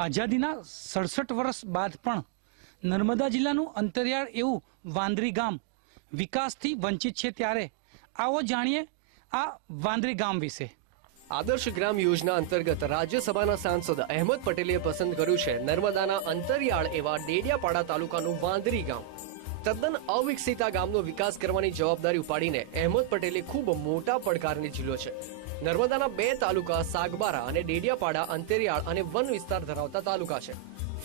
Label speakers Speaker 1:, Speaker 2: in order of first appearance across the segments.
Speaker 1: આઝાદીના સડસઠ વર્ષ બાદ પણ નર્મદા જિલ્લાનું અંતરિયાળ એવું વાંદરી ગામ વિકાસથી વંચિત છે ત્યારે. આવો જાણીએ આ વાંદરી ગામ વિશે.
Speaker 2: આદર્શ ગ્રામ યોજના અંતર્ગત રાજ્યસભાના સાંસદ અહેમદ પટેલે પસંદ કર્યું છે નર્મદાના અંતરિયાળ એવા ડેડિયાપાડા તાલુકાનું વાંદરી ગામ. તદ્દન અવિકસિત ગામનો વિકાસ કરવાની જવાબદારી ઉપાડીને અહેમદ પટેલે ખૂબ મોટા પડકારને ઝીલ્યો છે. નર્મદાના બે તાલુકા સાગબારા અને ડેડિયાપાડા અંતરિયાળ અને વન વિસ્તાર ધરાવતા તાલુકા છે.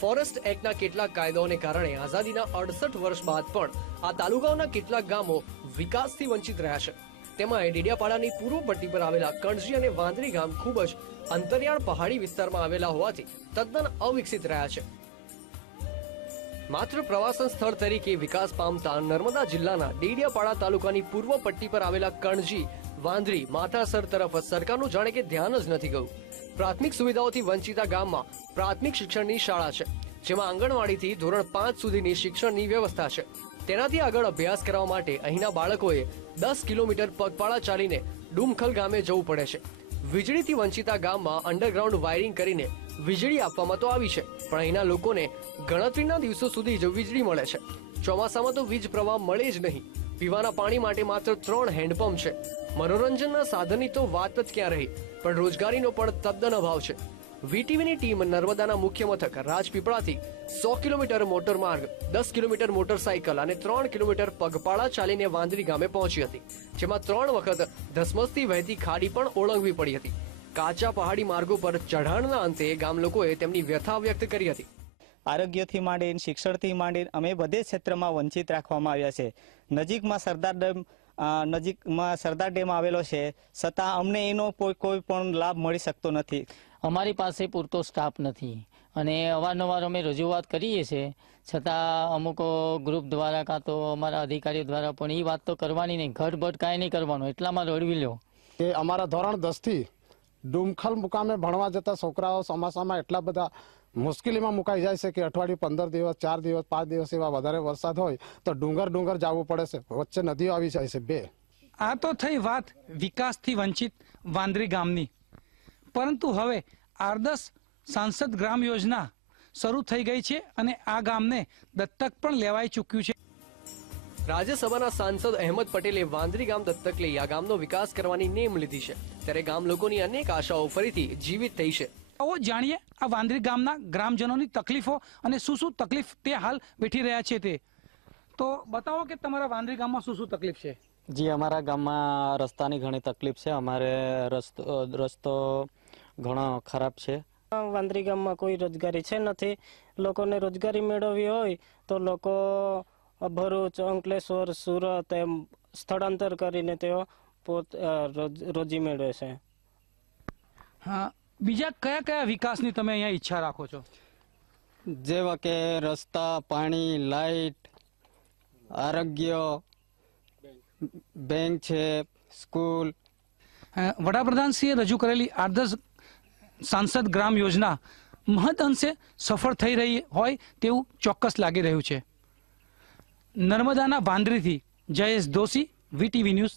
Speaker 2: ફોરેસ્ટ એક્ટના કેટલાક કાયદાઓને કારણે આઝાદીના અડસઠ વર્ષ બાદ પણ આ તાલુકાઓના કેટલાક ગામો વિકાસથી વંચિત રહ્યા છે. તેમાં ડેડિયાપાડાની પૂર્વ પટ્ટી પર આવેલા કણજી અને વાંદરી ગામ ખૂબ જ અંતરિયાળ પહાડી વિસ્તારમાં આવેલા હોવાથી તદ્દન અવિકસિત રહ્યા છે. માત્ર પ્રવાસન સ્થળ તરીકે વિકાસ પામતા નર્મદા જિલ્લાના ડેડિયાપાડા તાલુકાની પૂર્વ પટ્ટી પર આવેલા કણજી, વાંદરી, માથાસર તરફ સરકારનું જાણે કે ધ્યાન જ નથી ગયું. પ્રાથમિક સુવિધાઓથી વંચિતા ગામમાં પ્રાથમિક શિક્ષણની શાળા છે, જેમાં આંગણવાડીથી ધોરણ પાંચ સુધીની શિક્ષણની વ્યવસ્થા છે. તેનાથી આગળ અભ્યાસ કરવા માટે અહીંના બાળકોએ દસ કિલોમીટર પગપાળા ચાલીને ડુમખલ ગામે જવું પડે છે. વીજળીથી વંચિતા ગામમાં અંડરગ્રાઉન્ડ વાયરિંગ કરીને વીજળી આપવામાં તો આવી છે, પણ અહીંના લોકોને ગણતરીના દિવસો સુધી જ વીજળી મળે છે. ચોમાસામાં તો વીજ પ્રવાહ મળે જ નહીં. પીવાના પાણી માટે માત્ર ત્રણ હેન્ડપંપ છે. મનોરંજનના સાધનની તો વાત જ ક્યાં રહી? પણ રોજગારીનો પણ તદ્દન અભાવ છે. વીટીવીની ટીમ નર્મદાના મુખ્ય મથક રાજપીપળાથી સો કિલોમીટર મોટર માર્ગ, દસ કિલોમીટર મોટરસાયકલ અને ત્રણ કિલોમીટર પગપાળા ચાલીને વાંદરી ગામે પહોંચી હતી, જેમાં ત્રણ વખત ધસમસથી વહેતી ખાડી પણ ઓળંગવી પડી હતી. કાચા પહાડી માર્ગો પર ચઢાણના અંતે ગામ લોકોએ તેમની વ્યથા વ્યક્ત કરી હતી.
Speaker 3: આરોગ્યથી માંડીને શિક્ષણથી માંડીને અમે બધે ક્ષેત્રમાં વંચિત રાખવામાં આવ્યા છે. નજીકમાં સરદાર ડેમ નજીકમાં સરદાર ડેમ આવેલો છે છતાં અમને એનો કોઈ કોઈ પણ લાભ મળી શકતો નથી.
Speaker 4: અમારી પાસે પૂરતો સ્ટાફ નથી અને અવારનવાર અમે રજૂઆત કરીએ છીએ છતાં અમુક ગ્રુપ દ્વારા કાં તો અમારા અધિકારીઓ દ્વારા પણ એ વાત તો કરવાની નહીં ઘટભટ કાંઈ નહીં કરવાનું એટલામાં રડવી લો.
Speaker 5: કે અમારા ધોરણ દસથી ડુમખલ મુકામે ભણવા જતા છોકરાઓ ચોમાસામાં એટલા બધા મુશ્કેલીમાં મુકાઈ જાય છે કે અઠવાડિયું પંદર દિવસ, ચાર દિવસ, પાંચ દિવસ એવા વધારે વરસાદ હોય તો ડુંગર ડુંગર જવું પડે છે. વચ્ચે નદીઓ આવી જાય છે બે.
Speaker 1: આ તો થઈ વાત વિકાસથી વંચિત વાંદરી ગામની. પરંતુ હવે આદર્શ સાંસદ ગ્રામ યોજના શરૂ થઈ ગઈ છે અને આ ગામને દત્તક પણ લેવાઈ ચૂક્યું છે.
Speaker 2: રાજ્યસભાના સાંસદ અહેમદ પટેલે વાંદરી ગામ દત્તક લઈ આ ગામનો વિકાસ કરવાની નેમ લીધી છે. ત્યારે ગામ લોકોની અનેક આશાઓ ફરીથી જીવિત થઈ છે.
Speaker 1: આવો જાણીએ આ વાંદરી ગામના ગ્રામજનોની તકલીફો અને શું શું તકલીફ તે હાલ વેઠી રહ્યા છે તે. તો બતાવો કે તમારા વાંદરી ગામમાં શું શું તકલીફ છે?
Speaker 6: જી અમારા ગામમાં રસ્તાની ઘણી તકલીફ છે. અમારે રસ્તો રસ્તો ઘણો ખરાબ છે.
Speaker 7: વાંદરી ગામમાં કોઈ રોજગારી છે નથી. લોકોને રોજગારી મેળવવી હોય તો લોકો ભરૂચ અંકલેશ્વર સુરત એમ સ્થળાંતર કરીને તેઓ પોત રોજ- રોજી મેળવે છે.
Speaker 1: હા બીજા કયા કયા વિકાસની તમે અહીંયા ઈચ્છા રાખો છો?
Speaker 6: જેવા કે રસ્તા પાણી લાઈટ આરોગ્ય બેંક છે સ્કૂલ.
Speaker 1: વડાપ્રધાનશ્રીએ રજૂ કરેલી આદર્શ સાંસદ ગ્રામ યોજના મહદ અંશે સફળ થઈ રહી હોય તેવું ચોક્કસ લાગી રહ્યું છે. નર્મદાના વાંદરીથી જયેશ દોશી વીટીવી ન્યૂઝ.